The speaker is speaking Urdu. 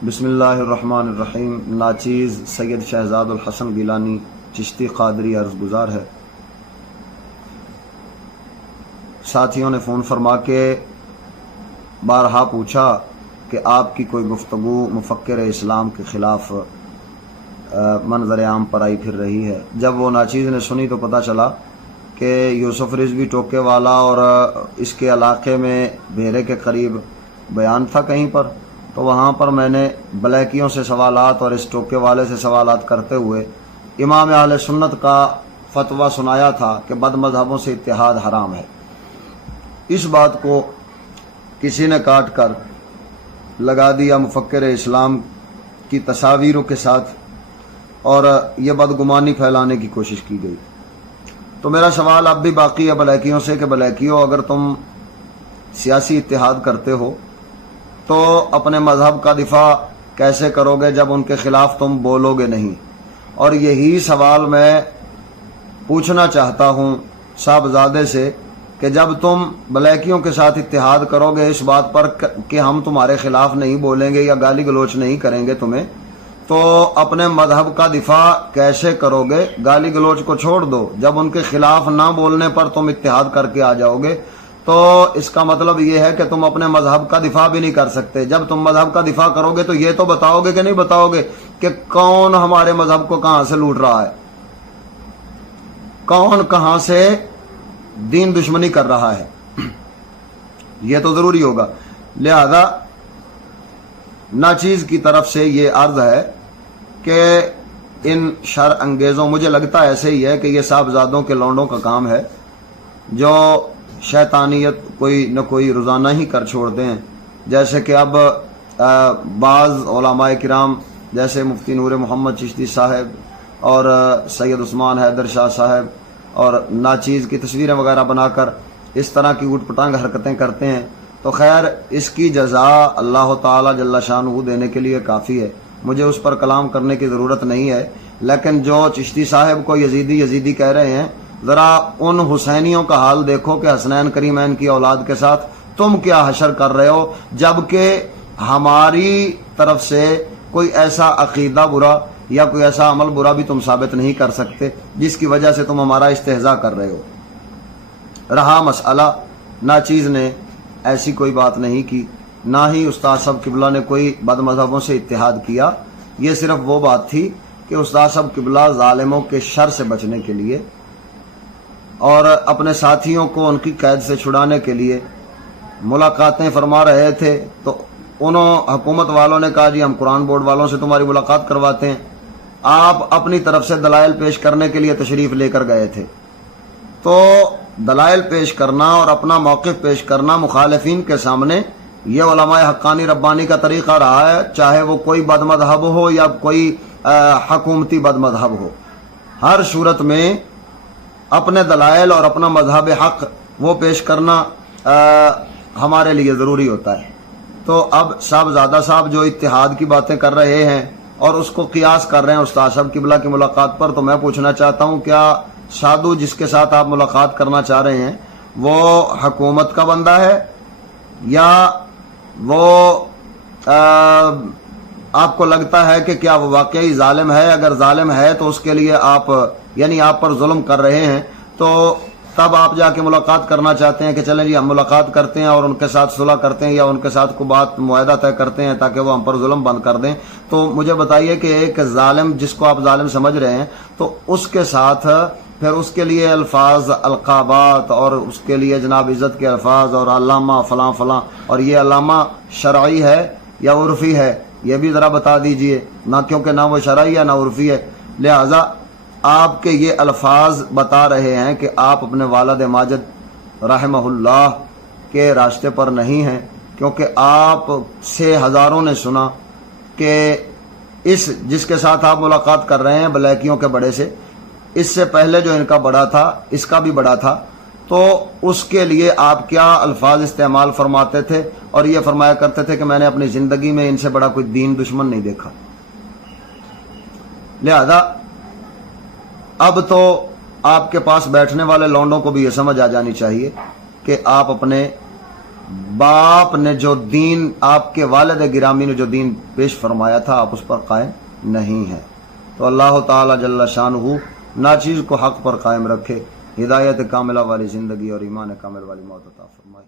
بسم اللہ الرحمن الرحیم۔ ناچیز سید شہزاد الحسن گیلانی چشتی قادری عرض گزار ہے۔ ساتھیوں نے فون فرما کے بارہا پوچھا کہ آپ کی کوئی گفتگو مفکر اسلام کے خلاف منظر عام پر آئی پھر رہی ہے۔ جب وہ ناچیز نے سنی تو پتہ چلا کہ یوسف رضوی ٹوکے والا اور اس کے علاقے میں بھیرے کے قریب بیان تھا کہیں پر، تو وہاں پر میں نے بلیکیوں سے سوالات اور اس ٹوکے والے سے سوالات کرتے ہوئے امام اہل سنت کا فتویٰ سنایا تھا کہ بد مذہبوں سے اتحاد حرام ہے۔ اس بات کو کسی نے کاٹ کر لگا دیا مفکر اسلام کی تصاویروں کے ساتھ اور یہ بدگمانی پھیلانے کی کوشش کی گئی۔ تو میرا سوال اب بھی باقی ہے بلیکیوں سے کہ بلیکیوں، اگر تم سیاسی اتحاد کرتے ہو تو اپنے مذہب کا دفاع کیسے کرو گے جب ان کے خلاف تم بولو گے نہیں؟ اور یہی سوال میں پوچھنا چاہتا ہوں صاحبزادے سے کہ جب تم بلیکیوں کے ساتھ اتحاد کرو گے اس بات پر کہ ہم تمہارے خلاف نہیں بولیں گے یا گالی گلوچ نہیں کریں گے تمہیں، تو اپنے مذہب کا دفاع کیسے کرو گے؟ گالی گلوچ کو چھوڑ دو، جب ان کے خلاف نہ بولنے پر تم اتحاد کر کے آ جاؤ گے تو اس کا مطلب یہ ہے کہ تم اپنے مذہب کا دفاع بھی نہیں کر سکتے۔ جب تم مذہب کا دفاع کرو گے تو یہ تو بتاؤ گے کہ نہیں بتاؤ گے کہ کون ہمارے مذہب کو کہاں سے لوٹ رہا ہے، کون کہاں سے دین دشمنی کر رہا ہے، یہ تو ضروری ہوگا۔ لہذا ناچیز کی طرف سے یہ عرض ہے کہ ان شر انگیزوں، مجھے لگتا ایسے ہی ہے کہ یہ صاحبزادوں کے لونڈوں کا کام ہے جو شیطانیت کوئی نہ کوئی روزانہ ہی کر چھوڑتے ہیں۔ جیسے کہ اب بعض علماء کرام جیسے مفتی نور محمد چشتی صاحب اور سید عثمان حیدر شاہ صاحب اور ناچیز کی تصویریں وغیرہ بنا کر اس طرح کی اوٹ پٹانگ حرکتیں کرتے ہیں، تو خیر اس کی جزا اللہ تعالی جل شانہ دینے کے لیے کافی ہے، مجھے اس پر کلام کرنے کی ضرورت نہیں ہے۔ لیکن جو چشتی صاحب کو یزیدی کہہ رہے ہیں، ذرا ان حسینیوں کا حال دیکھو کہ حسنین کریمین کی اولاد کے ساتھ تم کیا حشر کر رہے ہو، جبکہ ہماری طرف سے کوئی ایسا عقیدہ برا یا کوئی ایسا عمل برا بھی تم ثابت نہیں کر سکتے جس کی وجہ سے تم ہمارا استہزاء کر رہے ہو۔ رہا مسئلہ، ناچیز نے ایسی کوئی بات نہیں کی، نہ ہی استاد صاحب قبلہ نے کوئی بد مذہبوں سے اتحاد کیا۔ یہ صرف وہ بات تھی کہ استاد صاحب قبلہ ظالموں کے شر سے بچنے کے لیے اور اپنے ساتھیوں کو ان کی قید سے چھڑانے کے لیے ملاقاتیں فرما رہے تھے، تو حکومت والوں نے کہا جی ہم قرآن بورڈ والوں سے تمہاری ملاقات کرواتے ہیں۔ آپ اپنی طرف سے دلائل پیش کرنے کے لیے تشریف لے کر گئے تھے، تو دلائل پیش کرنا اور اپنا موقف پیش کرنا مخالفین کے سامنے یہ علماء حقانی ربانی کا طریقہ رہا ہے، چاہے وہ کوئی بد مذہب ہو یا کوئی حکومتی بد مذہب ہو۔ ہر صورت میں اپنے دلائل اور اپنا مذہب حق وہ پیش کرنا ہمارے لیے ضروری ہوتا ہے۔ تو اب صاحبزادہ صاحب جو اتحاد کی باتیں کر رہے ہیں اور اس کو قیاس کر رہے ہیں استاد صاحب قبلہ کی ملاقات پر، تو میں پوچھنا چاہتا ہوں کیا سادھو جس کے ساتھ آپ ملاقات کرنا چاہ رہے ہیں وہ حکومت کا بندہ ہے یا وہ آپ کو لگتا ہے کہ کیا وہ واقعی ظالم ہے؟ اگر ظالم ہے تو اس کے لیے آپ پر ظلم کر رہے ہیں، تو تب آپ جا کے ملاقات کرنا چاہتے ہیں کہ چلیں جی ہم ملاقات کرتے ہیں اور ان کے ساتھ صلح کرتے ہیں یا ان کے ساتھ کوئی بات معاہدہ طے کرتے ہیں تاکہ وہ ہم پر ظلم بند کر دیں۔ تو مجھے بتائیے کہ ایک ظالم جس کو آپ ظالم سمجھ رہے ہیں تو اس کے ساتھ پھر اس کے لیے الفاظ القابات اور اس کے لیے جناب عزت کے الفاظ اور علامہ فلاں فلاں، اور یہ علامہ شرعی ہے یا عرفی ہے یہ بھی ذرا بتا دیجئے، نہ کیونکہ نہ وہ شرعی ہے نہ عرفی ہے۔ لہذا آپ کے یہ الفاظ بتا رہے ہیں کہ آپ اپنے والد ماجد رحمہ اللہ کے راستے پر نہیں ہیں، کیونکہ آپ سے ہزاروں نے سنا کہ جس کے ساتھ آپ ملاقات کر رہے ہیں بلیکیوں کے بڑے سے، اس سے پہلے جو ان کا بڑا تھا اس کا بھی بڑا تھا، تو اس کے لیے آپ کیا الفاظ استعمال فرماتے تھے، اور یہ فرمایا کرتے تھے کہ میں نے اپنی زندگی میں ان سے بڑا کوئی دین دشمن نہیں دیکھا۔ لہذا اب تو آپ کے پاس بیٹھنے والے لونڈوں کو بھی یہ سمجھ آ جانی چاہیے کہ آپ اپنے باپ نے جو دین، آپ کے والد گرامی نے جو دین پیش فرمایا تھا، آپ اس پر قائم نہیں ہیں. تو اللہ تعالی جل شانہ ناچیز کو حق پر قائم رکھے، ہدایت کاملہ والی زندگی اور ایمان کامل والی موت عطا فرمائے.